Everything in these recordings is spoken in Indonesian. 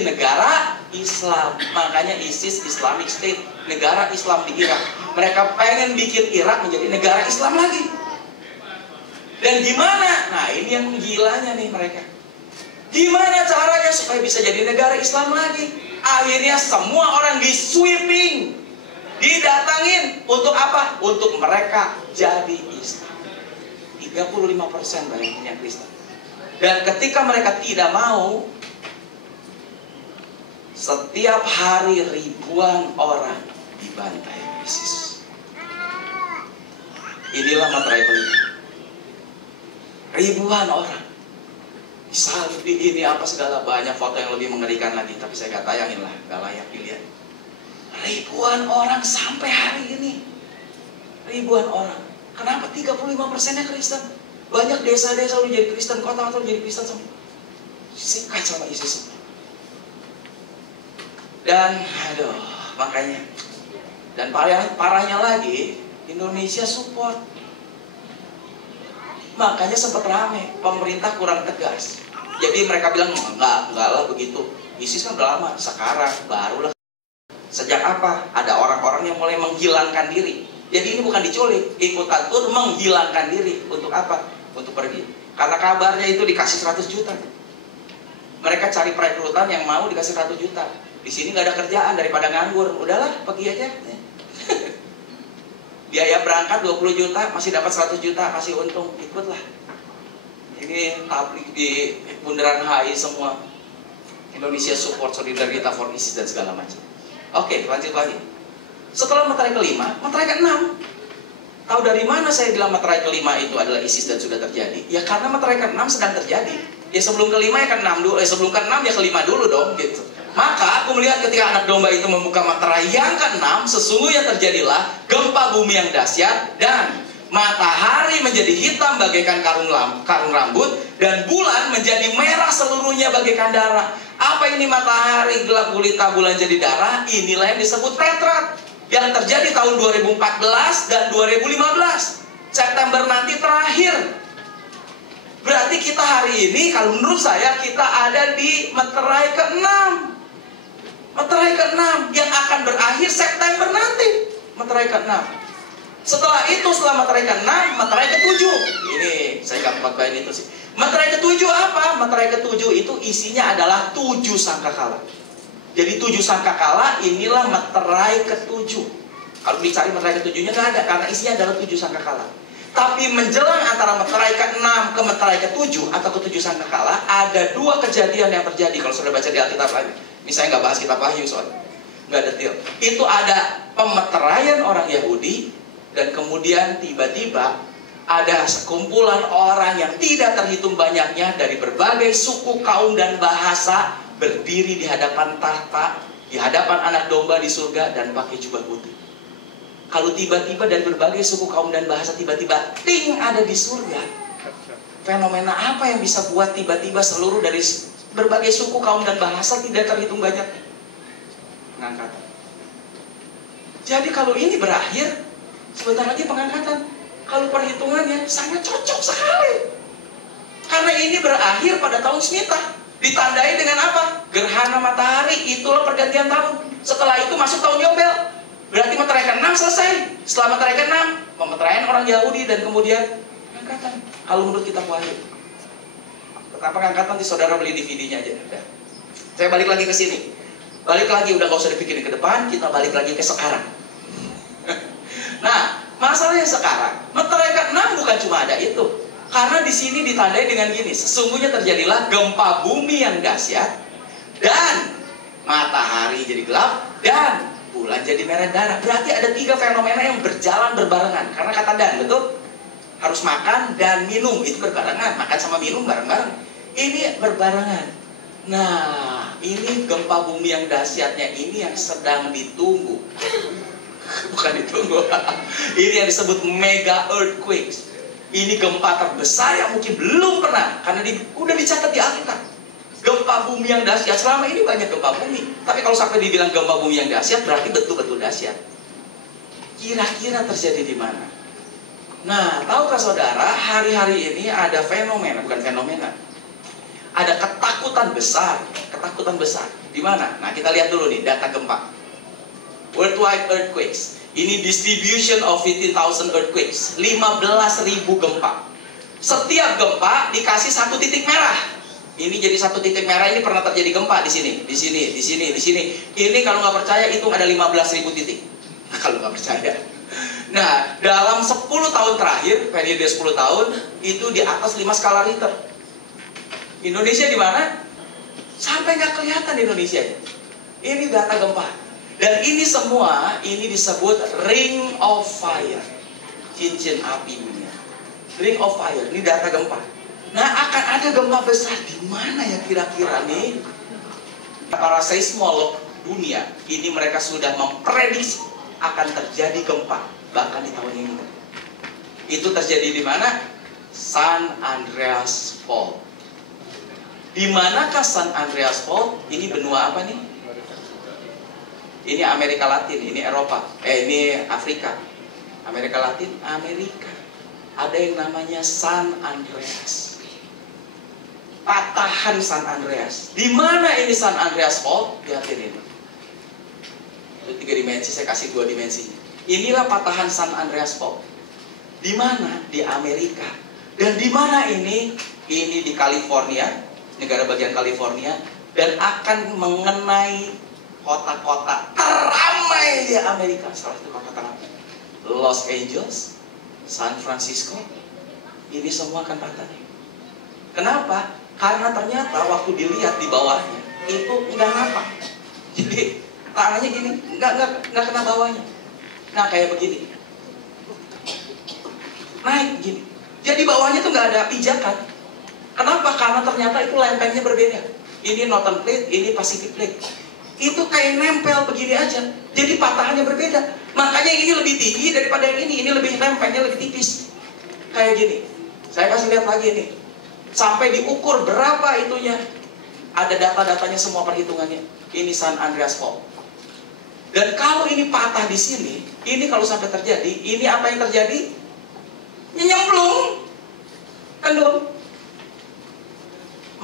negara Islam. Makanya ISIS, Islamic State, negara Islam di Irak. Mereka pengen bikin Irak menjadi negara Islam lagi. Dan gimana? Nah, ini yang gilanya nih mereka. Gimana caranya supaya bisa jadi negara Islam lagi? Akhirnya semua orang di sweeping, didatangin untuk apa? Untuk mereka jadi Islam. 35% bayangnya Kristen. Dan ketika mereka tidak mau, setiap hari ribuan orang dibantai ISIS. Inilah materai kelima. Ribuan orang disalib, ini apa segala, banyak foto yang lebih mengerikan lagi, tapi saya nggak tayangin lah, nggak layak dilihat. Ribuan orang sampai hari ini. Ribuan orang. Kenapa 35%-nya Kristen? Banyak desa-desa udah jadi Kristen, kota-kota jadi Kristen semua. Sikat sama ISIS semua. Dan aduh, makanya. Dan parahnya lagi, Indonesia support. Makanya sempat rame, pemerintah kurang tegas. Jadi mereka bilang, enggak lah begitu. ISIS kan udah lama, sekarang barulah. Sejak apa? Ada orang-orang yang mulai menghilangkan diri. Jadi ini bukan diculik, ikutan tur menghilangkan diri. Untuk apa? Untuk pergi. Karena kabarnya itu dikasih 100 juta. Mereka cari perekrutan yang mau dikasih 100 juta. Di sini nggak ada kerjaan, daripada nganggur. Udahlah, pergi aja. Biaya berangkat 20 juta, masih dapat 100 juta, masih untung, ikutlah. Ini tablik di bundaran HI semua. Indonesia support solidarity for ISIS dan segala macam. Oke, lanjut lagi. Setelah materai kelima, materai keenam. Tahu dari mana saya bilang materai kelima itu adalah ISIS dan sudah terjadi? Ya karena materai keenam sedang terjadi. Ya sebelum kelima ya keenam dulu, sebelum keenam ya kelima dulu dong, gitu. Maka aku melihat ketika anak domba itu membuka materai yang keenam, sesungguhnya terjadilah gempa bumi yang dahsyat dan matahari menjadi hitam bagaikan karung rambut dan bulan menjadi merah seluruhnya bagaikan darah. Apa ini matahari gelap gulita, bulan jadi darah? Inilah yang disebut tetrat yang terjadi tahun 2014 dan 2015. September nanti terakhir. Berarti kita hari ini, kalau menurut saya, kita ada di materai ke-6. Materai ke-6 yang akan berakhir September nanti. Materai ke-6. Setelah itu, setelah materai ke-6, materai ke-7. Ini, saya gak khotbahin itu sih. Materai ke-7 apa? Materai ke-7 itu isinya adalah 7 sangkakala. Jadi 7 sangkakala inilah materai ke-7. Kalau dicari materai ke-7-nya gak ada, karena isinya adalah 7 sangkakala. Tapi menjelang antara materai ke-6 ke materai ke-7 atau ke-7 sangkakala, ada 2 kejadian yang terjadi. Kalau sudah baca di Alkitab lagi, ini saya nggak bahas kitab Wahyu soalnya, nggak detail. Itu ada pemeteraian orang Yahudi, dan kemudian tiba-tiba ada sekumpulan orang yang tidak terhitung banyaknya dari berbagai suku, kaum, dan bahasa berdiri di hadapan tahta, di hadapan anak domba di surga dan pakai jubah putih. Kalau tiba-tiba dari berbagai suku, kaum, dan bahasa tiba-tiba ting ada di surga, fenomena apa yang bisa buat tiba-tiba seluruh dari berbagai suku, kaum, dan bahasa tidak terhitung banyak? Pengangkatan. Jadi kalau ini berakhir, sebentar lagi pengangkatan. Kalau perhitungannya sangat cocok sekali. Karena ini berakhir pada tahun Smita. Ditandai dengan apa? Gerhana matahari, itulah pergantian tahun. Setelah itu masuk tahun Yobel. Berarti materai ke-6 selesai. Setelah materai ke-6, pemeteraian orang Yahudi dan kemudian pengangkatan. Kalau menurut kitab Wahyu. Kenapa pengangkatan? Nanti saudara beli DVD-nya aja. Ya. Saya balik lagi ke sini. Balik lagi, udah gak usah dipikirin ke depan, kita balik lagi ke sekarang. Nah, masalahnya sekarang, materai ke-6 bukan cuma ada itu. Karena di sini ditandai dengan gini, sesungguhnya terjadilah gempa bumi yang dahsyat dan matahari jadi gelap dan bulan jadi merah darah. Berarti ada 3 fenomena yang berjalan berbarengan. Karena kata Dan, betul? Harus makan dan minum, itu berbarengan. Makan sama minum bareng-bareng. Ini berbarengan. Nah, ini gempa bumi yang dahsyatnya ini yang sedang ditunggu. Bukan ditunggu. Ini yang disebut mega earthquakes. Ini gempa terbesar yang mungkin belum pernah, karena udah dicatat di Alkitab. Gempa bumi yang dahsyat. Selama ini banyak gempa bumi, tapi kalau sampai dibilang gempa bumi yang dahsyat, berarti betul-betul dahsyat. Kira-kira terjadi di mana? Nah, tahukah saudara, hari-hari ini ada fenomena, bukan fenomena, ada ketakutan besar. Ketakutan besar. Di mana? Nah, kita lihat dulu nih data gempa. Worldwide earthquakes. Ini distribution of 15,000 earthquakes. 15.000 gempa. Setiap gempa dikasih satu titik merah. Ini jadi satu titik merah, ini pernah terjadi gempa di sini, di sini, di sini, di sini. Ini kalau nggak percaya itu ada 15.000 titik. Kalau nggak percaya. Nah, dalam 10 tahun terakhir, periode 10 tahun, itu di atas 5 skala Richter. Indonesia di mana? Sampai nggak kelihatan Indonesia. Ini data gempa. Dan ini semua, ini disebut Ring of Fire. Cincin api dunia. Ring of Fire, ini data gempa. Nah, akan ada gempa besar di mana ya kira-kira nih? Para seismolog dunia, ini mereka sudah memprediksi akan terjadi gempa bahkan di tahun ini. Itu terjadi di mana? San Andreas Fault. Di manakah San Andreas Fault? Ini benua apa nih? Ini Amerika Latin, ini Eropa, ini Afrika. Amerika Latin, Amerika. Ada yang namanya San Andreas. Patahan San Andreas. Di mana ini San Andreas Fault? Lihatin ini. Itu 3 dimensi, saya kasih 2 dimensinya. Inilah patahan San Andreas Fault. Di mana? Di Amerika. Dan di mana ini? Ini di California, negara bagian California, dan akan mengenai kota-kota teramai di Amerika. Salah satu kota teramai, Los Angeles, San Francisco. Ini semua akan patah. Kenapa? Karena ternyata waktu dilihat di bawahnya itu nggak napak. Jadi tangannya gini, nggak kena bawahnya. Nah, kayak begini, naik begini. Jadi bawahnya tuh nggak ada pijakan. Kenapa? Karena ternyata itu lempengnya berbeda. Ini Northern Plate, ini Pacific Plate. Itu kayak nempel begini aja. Jadi patahannya berbeda. Makanya yang ini lebih tinggi daripada yang ini. Ini lebih lempengnya lebih tipis. Kayak gini. Saya kasih lihat lagi nih. Sampai diukur berapa itunya. Ada data-datanya semua perhitungannya. Ini San Andreas Fault. Dan kalau ini patah di sini, ini kalau sampai terjadi, ini apa yang terjadi? Nyemplung. Kan dong?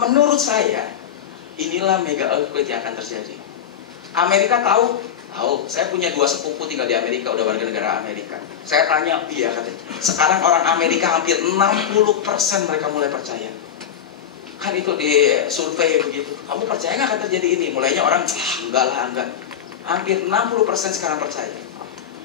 Menurut saya, inilah mega earthquake yang akan terjadi. Amerika tahu. Saya punya 2 sepupu tinggal di Amerika, udah warga negara Amerika. Saya tanya, iya katanya. Sekarang orang Amerika hampir 60% mereka mulai percaya. Kan itu di survei begitu. Kamu percaya nggak akan terjadi ini? Mulainya orang, enggak lah, enggak. Hampir 60% sekarang percaya.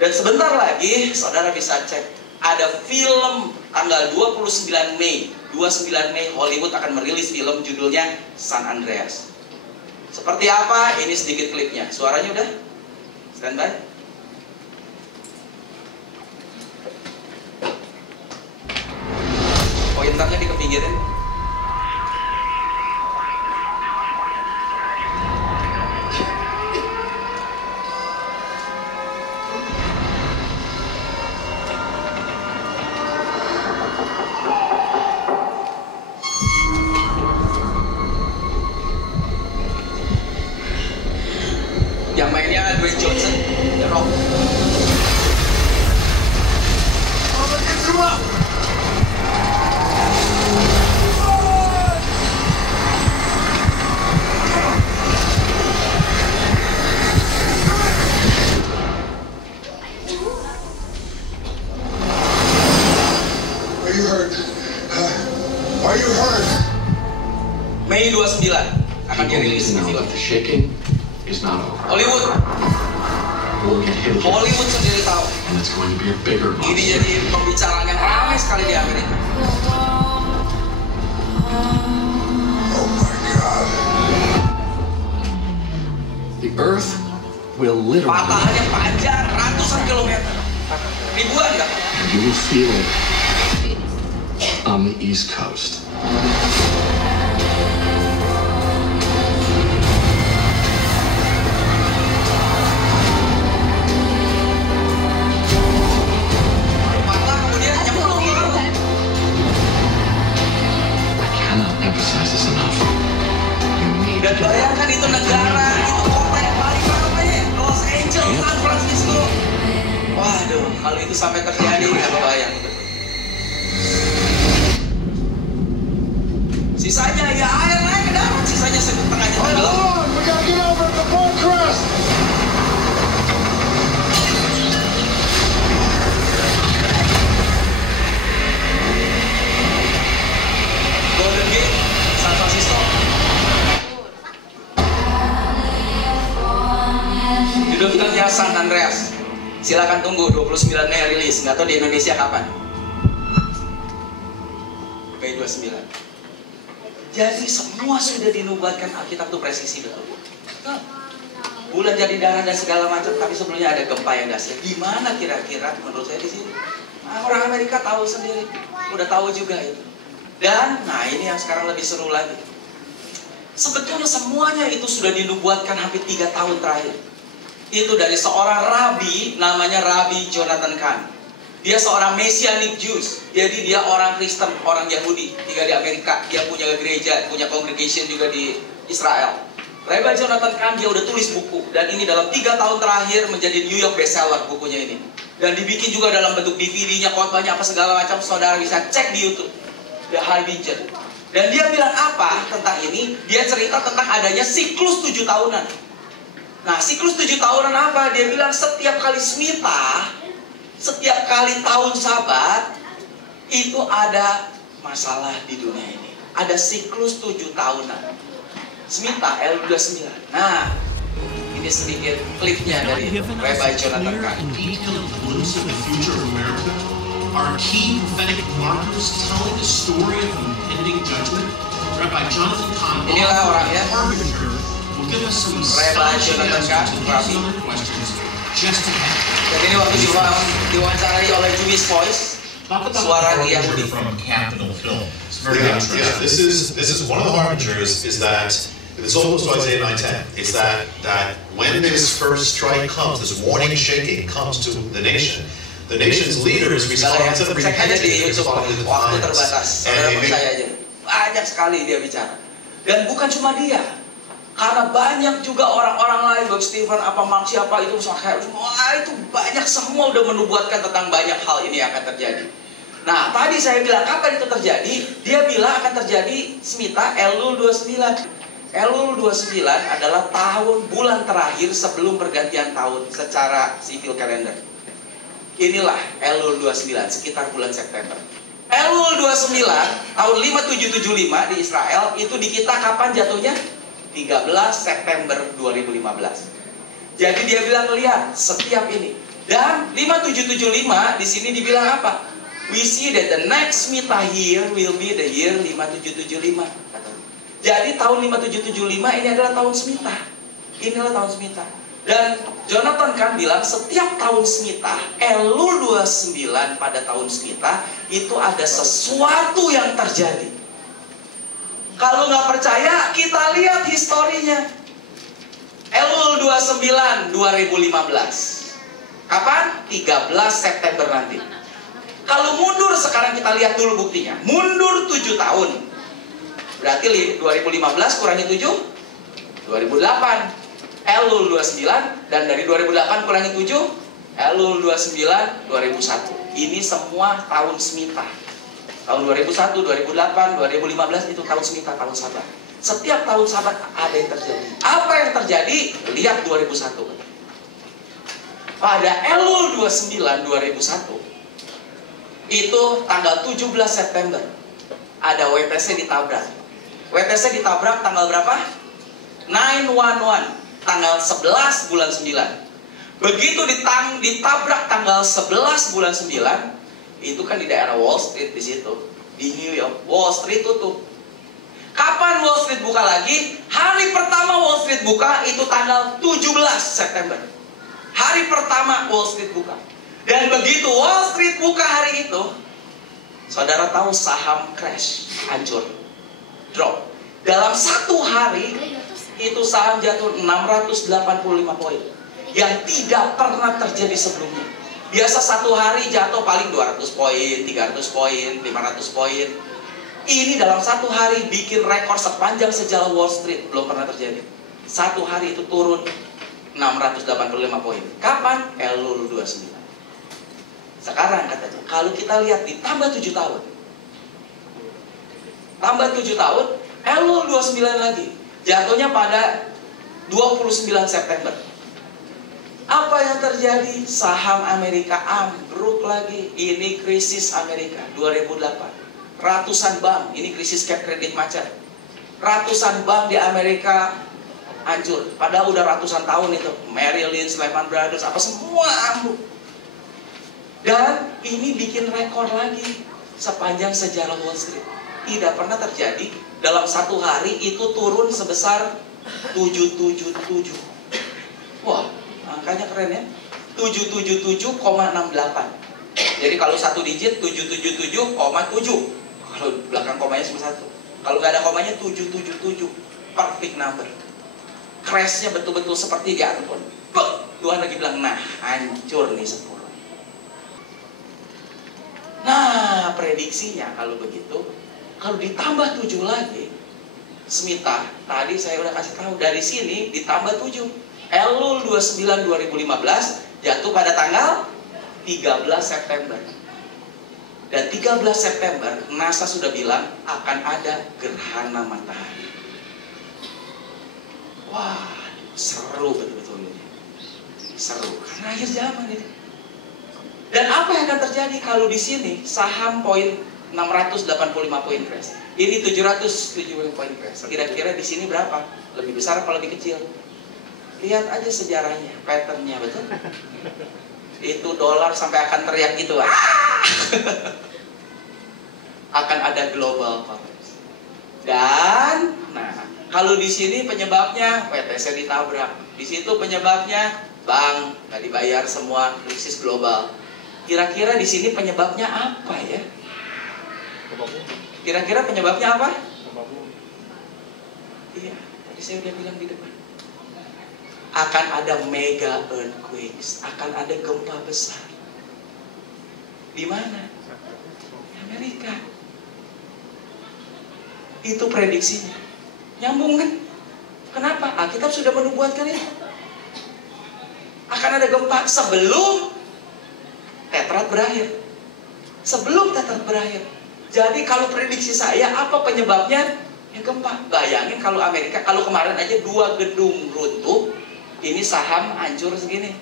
Dan sebentar lagi, saudara bisa cek. Ada film tanggal 29 Mei. 29 Mei Hollywood akan merilis film judulnya San Andreas. Seperti apa? Ini sedikit klipnya. Suaranya udah? Standby. Pointernya dikepinggirin. Yang mainnya Dwayne Johnson, The Rock. Are you hurt? Mei 29 akan dirilis film. Hollywood. Hollywood sendiri tahu. Ini jadi pembicaraan yang ramai sekali di Amerika. Oh my God. The Earth will literally. Patahannya panjang ratusan kilometer, ribuan nggak? And you will feel it on the East Coast. Patah kemudian nyemplung gitu. I cannot emphasize this enough. You need Dan to bayangkan itu negara, itu kota yang paling ramai, Los Angeles, San Francisco. Waduh, kalau itu sampai terjadi nggak kebayang. Sisanya ya air naik. San Andreas. Silakan tunggu 29 Mei rilis. Nggak tahu di Indonesia kapan. Mei 29. Jadi semua sudah dinubuatkan Alkitab itu presisi betul. Bulan jadi darah dan segala macam, tapi sebelumnya ada gempa yang dahsyat. Gimana kira-kira menurut saya di sini? Nah, orang Amerika tahu sendiri, udah tahu juga itu. Dan, nah ini yang sekarang lebih seru lagi. Sebetulnya semuanya itu sudah dinubuatkan hampir 3 tahun terakhir. Itu dari seorang rabi, namanya Rabbi Jonathan Cahn. Dia seorang Messianic Jews, jadi dia orang Kristen, orang Yahudi, tinggal di Amerika. Dia punya gereja, punya congregation juga di Israel. Rabbi Jonathan Cahn, dia udah tulis buku, dan ini dalam 3 tahun terakhir menjadi New York bestseller bukunya ini. Dan dibikin juga dalam bentuk DVD-nya, khotbahnya apa segala macam. Saudara bisa cek di YouTube, The Harbinger. Dan dia bilang apa tentang ini? Dia cerita tentang adanya siklus 7 tahunan. Nah, siklus 7 tahunan apa? Dia bilang setiap kali Smita, setiap kali tahun Sabat, itu ada masalah di dunia ini. Ada siklus 7 tahunan. Smita L29. Nah, ini sedikit klipnya dari Rabbi Jonathan Cahn. Are key prophetic markers telling the story of impending judgment? Rabbi Jonathan Cahn, Inilah orangnya. harbinger, will give us some Rabbi Jonathan Cahn, Rabbi. questions just ahead. Dan ini waktu diwawancarai oleh Jewish Voice, suara Yahudi. From Capitol Hill. It's very Yeah, interesting. this is one of the harbingers. Is that it's almost Isaiah 9:10. It's that when this first strike comes, this warning shaking comes to the nation's leaders respond to the Cek aja di YouTube, waktu terbatas. Saudara And percaya aja. Banyak sekali dia bicara. Dan bukan cuma dia. Karena banyak juga orang-orang lain, Bob Stephen, apa Mark siapa itu, wah itu banyak, semua udah menubuatkan tentang banyak hal ini yang akan terjadi. Nah, tadi saya bilang kapan itu terjadi? Dia bilang akan terjadi Smita Elul 29. Elul 29 adalah bulan terakhir sebelum pergantian tahun secara civil calendar. Inilah Elul 29, sekitar bulan September. Elul 29 tahun 5775 di Israel, itu di kita kapan jatuhnya? 13 September 2015. Jadi dia bilang, lihat setiap ini. Dan 5775 di sini dibilang apa? We see that the next Smita year will be the year 5775. Jadi tahun 5775 ini adalah tahun Smita. Inilah tahun Smita. Dan Jonathan Cahn bilang setiap tahun Smita, Elul 29 pada tahun Smita, itu ada sesuatu yang terjadi. Kalau nggak percaya, kita lihat historinya. Elul 29 2015. Kapan? 13 September nanti. Kalau mundur sekarang kita lihat dulu buktinya. Mundur 7 tahun. Berarti 2015 kurangi 7, 2008. Elul 29, dan dari 2008 kurangi 7, Elul 29 2001. Ini semua tahun Smita. Tahun 2001, 2008, 2015 itu tahun Smita, tahun Sabat. Setiap tahun Sabat ada yang terjadi. Apa yang terjadi? Lihat 2001. Pada Elul 29 2001 itu tanggal 17 September ada WTC ditabrak. WTC ditabrak tanggal berapa? 911. Tanggal 11 bulan 9. Begitu ditabrak tanggal 11 bulan 9, itu kan di daerah Wall Street di situ, di New York. Wall Street tutup. Kapan Wall Street buka lagi? Hari pertama Wall Street buka itu tanggal 17 September. Hari pertama Wall Street buka. Dan begitu Wall Street buka hari itu, saudara tahu saham crash, hancur, drop. Dalam satu hari itu saham jatuh 685 poin yang tidak pernah terjadi sebelumnya. Biasa satu hari jatuh paling 200 poin, 300 poin, 500 poin. Ini dalam satu hari bikin rekor sepanjang sejarah Wall Street, belum pernah terjadi. Satu hari itu turun 685 poin. Kapan? Elul 29. Sekarang katanya, kalau kita lihat ditambah 7 tahun. Tambah 7 tahun, Elul 29 lagi. Jatuhnya pada 29 September. Apa yang terjadi? Saham Amerika ambruk lagi. Ini krisis Amerika 2008. Ratusan bank, ini krisis cap kredit macet. Ratusan bank di Amerika hancur. Padahal udah ratusan tahun itu, Merrill Lynch, Lehman Brothers, apa semua ambruk. Dan ini bikin rekor lagi sepanjang sejarah Wall Street. Tidak pernah terjadi dalam satu hari itu turun sebesar 777. Wah, angkanya keren ya. 777,68. Jadi kalau satu digit 777,7. Kalau belakang komanya cuma satu. Kalau nggak ada komanya 777. Perfect number. Crashnya betul-betul seperti di ampun. Tuhan lagi bilang, nah hancur nih Sepuro. Nah prediksinya kalau begitu, kalau ditambah 7 lagi, Smita, tadi saya udah kasih tahu, dari sini ditambah 7. Elul 29 2015 jatuh pada tanggal 13 September. Dan 13 September NASA sudah bilang akan ada gerhana matahari. Wah, seru betul-betul ini. Seru, karena akhir zaman ini. Dan apa yang akan terjadi kalau di sini saham poin 685 poin crash. Ini 770 poin crash. Kira-kira di sini berapa? Lebih besar apa lebih kecil? Lihat aja sejarahnya, patternnya, betul? Itu dolar sampai akan teriak gitu. Akan ada global collapse. Dan, nah, kalau di sini penyebabnya PTC ditabrak. Di situ penyebabnya bank nggak dibayar semua, krisis global. Kira-kira di sini penyebabnya apa ya? Kira-kira penyebabnya apa? Iya, tadi saya udah bilang di depan. Akan ada mega earthquakes, akan ada gempa besar. Di mana? Di Amerika. Itu prediksinya. Nyambung kan? Kenapa? Alkitab sudah menubuatkan itu. Akan ada gempa sebelum Tetrat berakhir. Sebelum Tetrat berakhir. Jadi kalau prediksi saya, apa penyebabnya? Ya gempa. Bayangin kalau Amerika, kalau kemarin aja 2 gedung runtuh, ini saham hancur segini.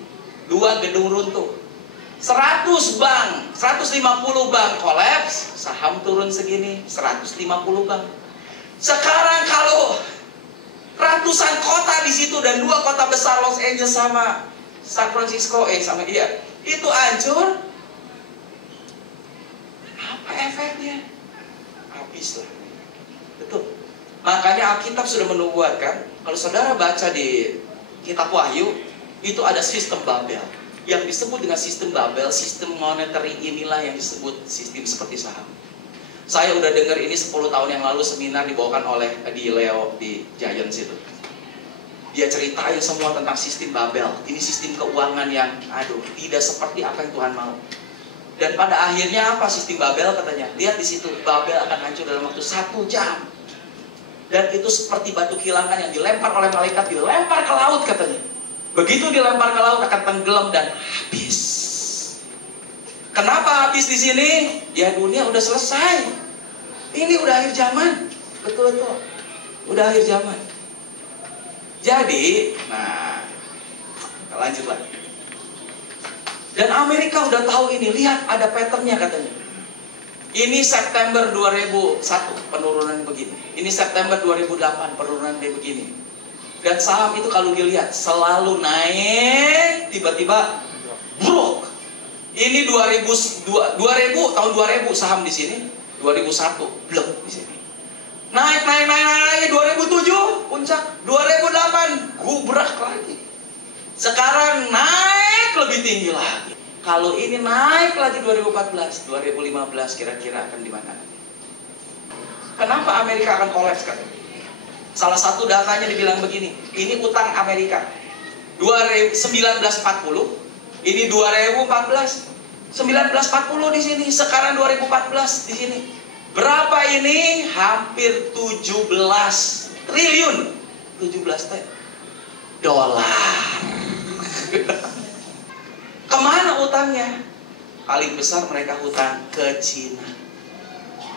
2 gedung runtuh. 100 bank, 150 bank kolaps, saham turun segini, 150 bank. Sekarang kalau ratusan kota di situ dan 2 kota besar Los Angeles sama San Francisco, sama dia, itu hancur. Apa efeknya? Habislah. Betul. Makanya Alkitab sudah menubuatkan, kalau saudara baca di Kitab Wahyu, itu ada sistem Babel. Yang disebut dengan sistem Babel, sistem monetary inilah yang disebut sistem seperti saham. Saya udah dengar ini 10 tahun yang lalu seminar dibawakan oleh di Leo di Giants itu. Dia ceritain semua tentang sistem Babel. Ini sistem keuangan yang, tidak seperti apa yang Tuhan mau. Dan pada akhirnya apa sistem Babel katanya? Lihat di situ, Babel akan hancur dalam waktu 1 jam. Dan itu seperti batu kilangan yang dilempar oleh malaikat, dilempar ke laut katanya. Begitu dilempar ke laut akan tenggelam dan habis. Kenapa habis di sini? Ya dunia udah selesai. Ini udah akhir zaman. Betul-betul. Udah akhir zaman. Jadi, nah, kita lanjut lagi. Dan Amerika udah tahu ini, lihat ada patternnya katanya. Ini September 2001 penurunan begini. Ini September 2008 penurunan dia begini. Dan saham itu kalau dilihat selalu naik, tiba-tiba brok. Ini 2000 tahun 2000 saham di sini, 2001 blok di sini. Naik 2007 puncak, 2008 gubrak lagi. Sekarang naik lebih tinggi lagi. Kalau ini naik lagi 2014, 2015 kira-kira akan di mana? Kenapa Amerika akan kolaps kan? Salah satu datanya dibilang begini, ini utang Amerika 1940, ini 2014, 1940 di sini, sekarang 2014 di sini. Berapa ini? Hampir 17 triliun, 17 dolar. Kemana utangnya? Paling besar mereka hutang ke Cina.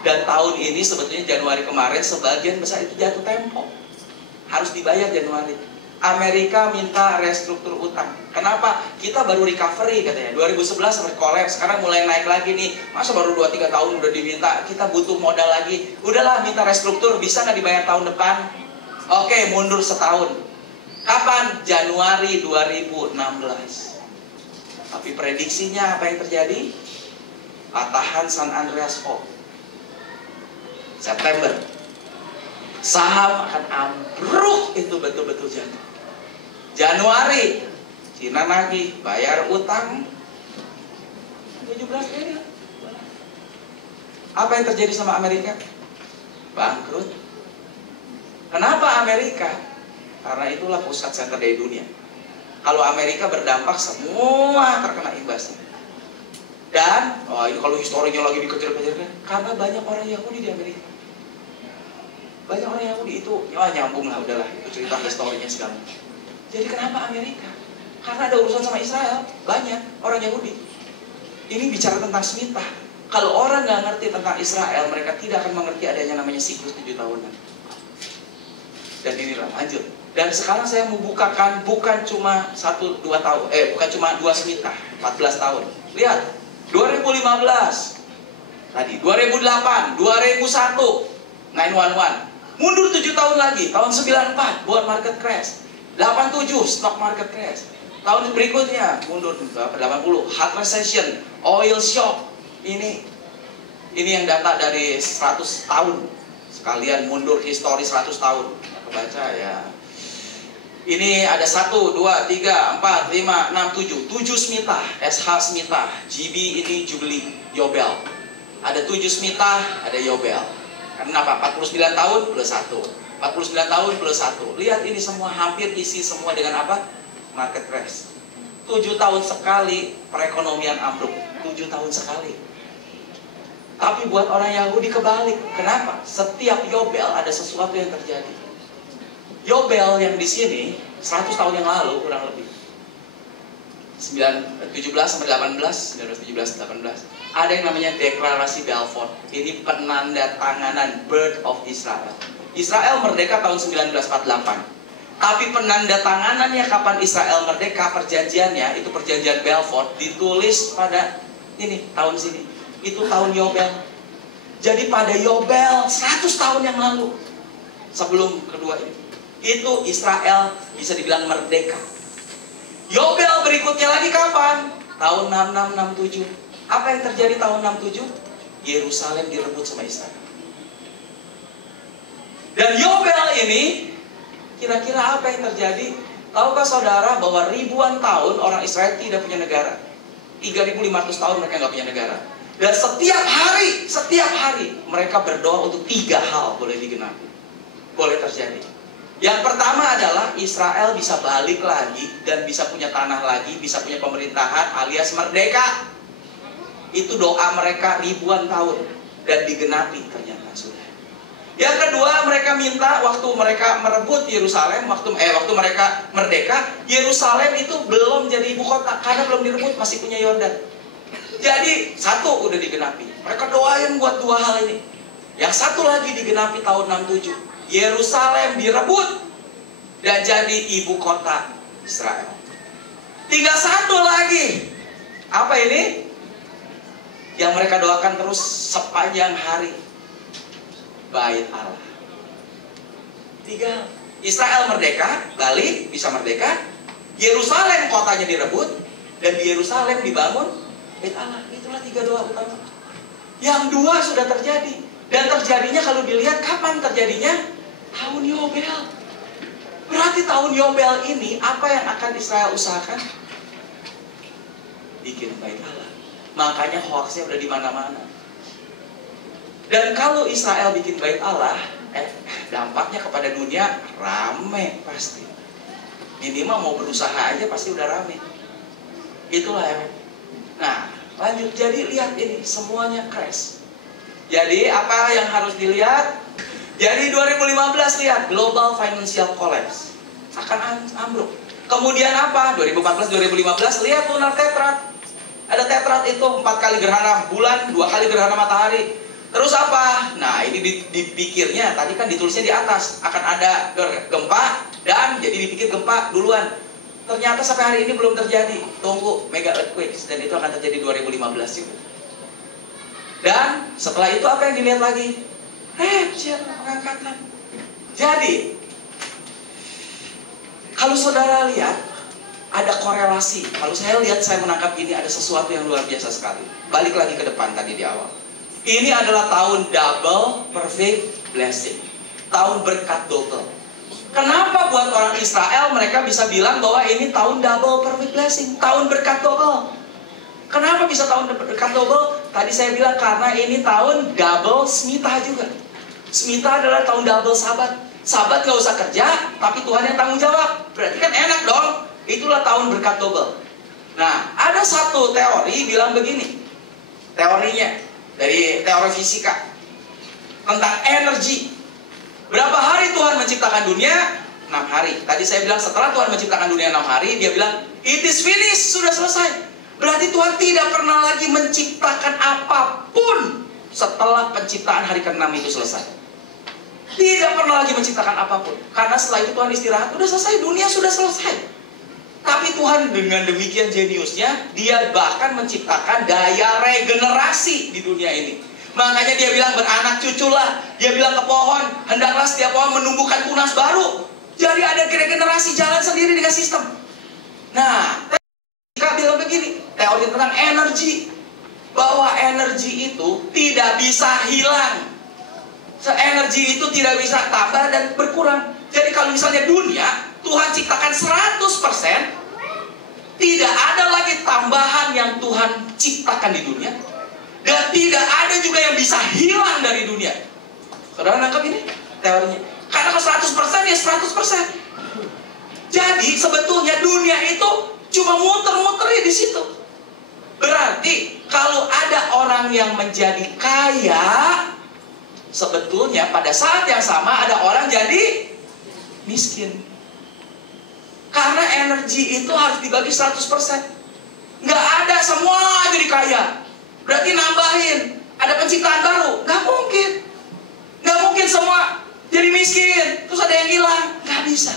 Dan tahun ini sebetulnya Januari kemarin sebagian besar itu jatuh tempo. Harus dibayar Januari. Amerika minta restruktur utang. Kenapa? Kita baru recovery katanya. 2011 sampai kolaps, sekarang mulai naik lagi nih. Masa baru 2-3 tahun udah diminta, kita butuh modal lagi. Udahlah minta restruktur, bisa nggak dibayar tahun depan? Oke, mundur setahun. Kapan? Januari 2016. Tapi prediksinya apa yang terjadi? Patahan San Andreas Fault. September. Saham akan ambruk, itu betul-betul jatuh. Januari, Cina lagi bayar utang 17 miliar. Apa yang terjadi sama Amerika? Bangkrut. Kenapa Amerika? Karena itulah pusat center dari dunia. Kalau Amerika berdampak, semua terkena imbasnya. Dan, ini kalau historinya lagi dikejar-kejar, karena banyak orang Yahudi di Amerika. Banyak orang Yahudi itu, ya nyambung lah, udahlah, itu cerita historinya segala. Jadi kenapa Amerika? Karena ada urusan sama Israel, banyak orang Yahudi. Ini bicara tentang Shemitah. Kalau orang nggak ngerti tentang Israel, mereka tidak akan mengerti adanya namanya siklus 7 tahunan. Dan inilah lanjut. Dan sekarang saya mau bukakan bukan cuma 1-2 tahun, bukan cuma 2 Shemitah, 14 tahun. Lihat, 2015, tadi 2008, 2001, 911, mundur 7 tahun lagi, tahun 94, bond market crash, 87, stock market crash, tahun berikutnya mundur 80, hard recession, oil shock. Ini yang data dari 100 tahun, sekalian mundur histori 100 tahun. Aku baca ya. Ini ada 1, 2, 3, 4, 5, 6, 7. 7 Shemitah, SH Shemitah, GB ini Jubilee, Yobel. Ada 7 Shemitah, ada Yobel. Kenapa? 49 tahun plus 1. 49 tahun plus 1. Lihat ini semua hampir isi semua dengan apa? Market crash. 7 tahun sekali perekonomian ambruk. 7 tahun sekali. Tapi buat orang Yahudi kebalik. Kenapa? Setiap Yobel ada sesuatu yang terjadi. Yobel yang di sini 100 tahun yang lalu kurang lebih 17 sampai 18, 1917 18 ada yang namanya deklarasi Balfour. Ini penandatanganan birth of Israel. Israel merdeka tahun 1948. Tapi penandatanganannya kapan Israel merdeka, perjanjiannya itu perjanjian Balfour ditulis pada ini tahun sini. Itu tahun Yobel. Jadi pada Yobel 100 tahun yang lalu sebelum kedua ini, itu Israel bisa dibilang merdeka. Yobel berikutnya lagi kapan? Tahun 6667. Apa yang terjadi tahun 67? Yerusalem direbut sama Israel. Dan Yobel ini kira-kira apa yang terjadi? Tahukah saudara bahwa ribuan tahun orang Israel tidak punya negara? 3.500 tahun mereka nggak punya negara. Dan setiap hari mereka berdoa untuk 3 hal boleh digenapi, boleh terjadi. Yang pertama adalah Israel bisa balik lagi dan bisa punya tanah lagi, bisa punya pemerintahan alias merdeka. Itu doa mereka ribuan tahun dan digenapi ternyata sudah. Yang kedua, mereka minta waktu mereka merebut Yerusalem, waktu mereka merdeka, Yerusalem itu belum jadi ibu kota karena belum direbut, masih punya Yordan. Jadi 1 udah digenapi. Mereka doain buat 2 hal ini. Yang 1 lagi digenapi tahun 67. Yerusalem direbut dan jadi ibu kota Israel. Tinggal 1 lagi. Apa ini? Yang mereka doakan terus sepanjang hari. Bait Allah. 3. Israel merdeka, balik, bisa merdeka. Yerusalem kotanya direbut dan di Yerusalem dibangun Bait Allah. Itulah 3 doa utama. Yang 2 sudah terjadi. Dan terjadinya kalau dilihat kapan terjadinya? Tahun Yobel. Berarti tahun Yobel ini apa yang akan Israel usahakan? Bikin Bait Allah. Makanya hoaxnya udah di mana-mana. Dan kalau Israel bikin Bait Allah, dampaknya kepada dunia rame pasti. Minimal mau berusaha aja pasti udah rame. Itulah ya. Nah, lanjut. Jadi lihat ini semuanya crash. Jadi apa yang harus dilihat? Jadi 2015 lihat global financial collapse akan ambruk. Kemudian apa? 2014-2015 lihat lunar tetrad. Ada tetrad itu 4 kali gerhana bulan, 2 kali gerhana matahari. Terus apa? Nah ini dipikirnya tadi kan ditulisnya di atas akan ada gempa dan jadi dipikir gempa duluan. Ternyata sampai hari ini belum terjadi. Tunggu mega earthquakes dan itu akan terjadi 2015 juga. Dan setelah itu apa yang dilihat lagi? Pengangkatan. Jadi Kalau saudara lihat, ada korelasi. Kalau saya lihat, saya menangkap ini ada sesuatu yang luar biasa sekali. Balik lagi ke depan tadi di awal. Ini adalah tahun double perfect blessing. Tahun berkat double. Kenapa buat orang Israel mereka bisa bilang bahwa ini tahun double perfect blessing, tahun berkat double? Kenapa bisa tahun berkat double? Tadi saya bilang karena ini tahun double smita juga. Smita adalah tahun double sabat. Sabat gak usah kerja, tapi Tuhan yang tanggung jawab. Berarti kan enak dong. Itulah tahun berkat double. Nah, ada satu teori bilang begini. Teorinya dari teori fisika tentang energi. Berapa hari Tuhan menciptakan dunia? 6 hari. Tadi saya bilang setelah Tuhan menciptakan dunia 6 hari, dia bilang, it is finished, sudah selesai. Berarti Tuhan tidak pernah lagi menciptakan apapun setelah penciptaan hari ke-6 itu selesai. Tidak pernah lagi menciptakan apapun. Karena setelah itu Tuhan istirahat, sudah selesai, dunia sudah selesai. Tapi Tuhan dengan demikian jeniusnya, dia bahkan menciptakan daya regenerasi di dunia ini. Makanya dia bilang beranak cuculah. Dia bilang ke pohon, hendaklah setiap pohon menumbuhkan tunas baru. Jadi ada regenerasi jalan sendiri dengan sistem. Nah, kita bilang begini, teori tentang energi. Bahwa energi itu tidak bisa hilang. Energi itu tidak bisa tambah dan berkurang. Jadi kalau misalnya dunia, Tuhan ciptakan 100%, tidak ada lagi tambahan yang Tuhan ciptakan di dunia. Dan tidak ada juga yang bisa hilang dari dunia. Saudara nangkep ini teorinya? Karena kalau 100% ya 100%. Jadi sebetulnya dunia itu cuma muter-muter di situ. Berarti kalau ada orang yang menjadi kaya, sebetulnya pada saat yang sama ada orang jadi miskin. Karena energi itu harus dibagi 100%. Nggak ada semua jadi kaya. Berarti nambahin, ada penciptaan baru. Nggak mungkin. Nggak mungkin semua jadi miskin, terus ada yang hilang. Nggak bisa.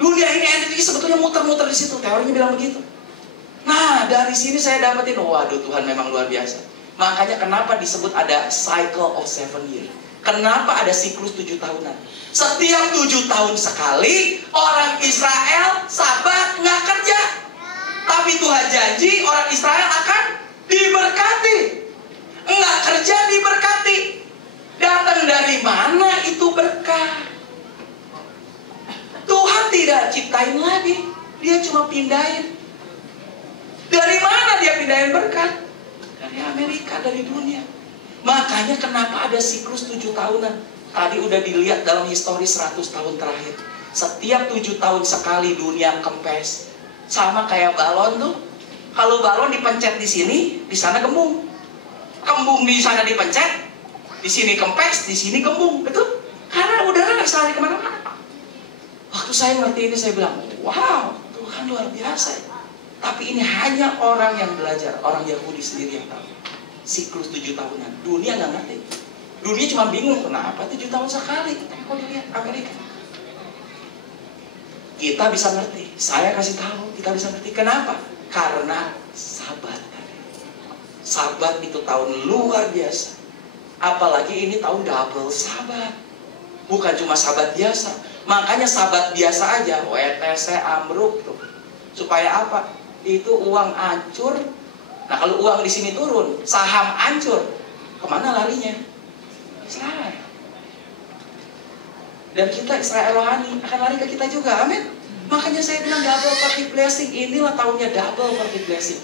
Dunia ini energi sebetulnya muter-muter di situ. Teorinya bilang begitu. Nah, dari sini saya dapetin, waduh Tuhan memang luar biasa. Makanya kenapa disebut ada cycle of 7 years. Kenapa ada siklus 7 tahunan. Setiap 7 tahun sekali, orang Israel sabat nggak kerja. Tapi Tuhan janji orang Israel akan diberkati. Enggak kerja diberkati. Datang dari mana itu berkah? Tuhan tidak ciptain lagi, dia cuma pindahin. Dari mana dia pindahin berkat? Dari Amerika, dari dunia. Makanya kenapa ada siklus 7 tahunan? Tadi udah dilihat dalam histori 100 tahun terakhir. Setiap 7 tahun sekali dunia kempes. Sama kayak balon tuh. Kalau balon dipencet di sini, di sana gembung. Gembung di sana dipencet, di sini kempes, di sini gembung. Betul? Karena udara nggak bisa lari kemana-mana. Waktu saya ngerti ini, saya bilang, wow, Tuhan luar biasa. Tapi ini hanya orang yang belajar, orang Yahudi sendiri yang tahu. Siklus 7 tahunan. Dunia nggak ngerti. Dunia cuma bingung, kenapa 7 tahun sekali? Tapi kalau dilihat Amerika, kita bisa ngerti. Saya kasih tahu, kita bisa ngerti. Kenapa? Karena sabat. Sabat itu tahun luar biasa. Apalagi ini tahun double sabat. Bukan cuma sabat biasa. Makanya sabat biasa aja, WTC ambruk tuh. Supaya apa? Itu uang hancur. Nah kalau uang di sini turun, saham hancur, kemana larinya? Israel. Dan kita Israel rohani akan lari ke kita juga, amin. Makanya saya bilang double perfect blessing. Inilah tahunnya double perfect blessing.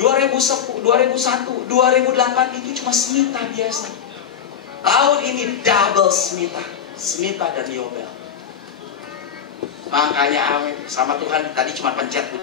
2001, 2008 itu cuma smita biasa. Tahun ini double smita. Smita dan Yobel. Makanya amin. Sama Tuhan tadi cuma pencet.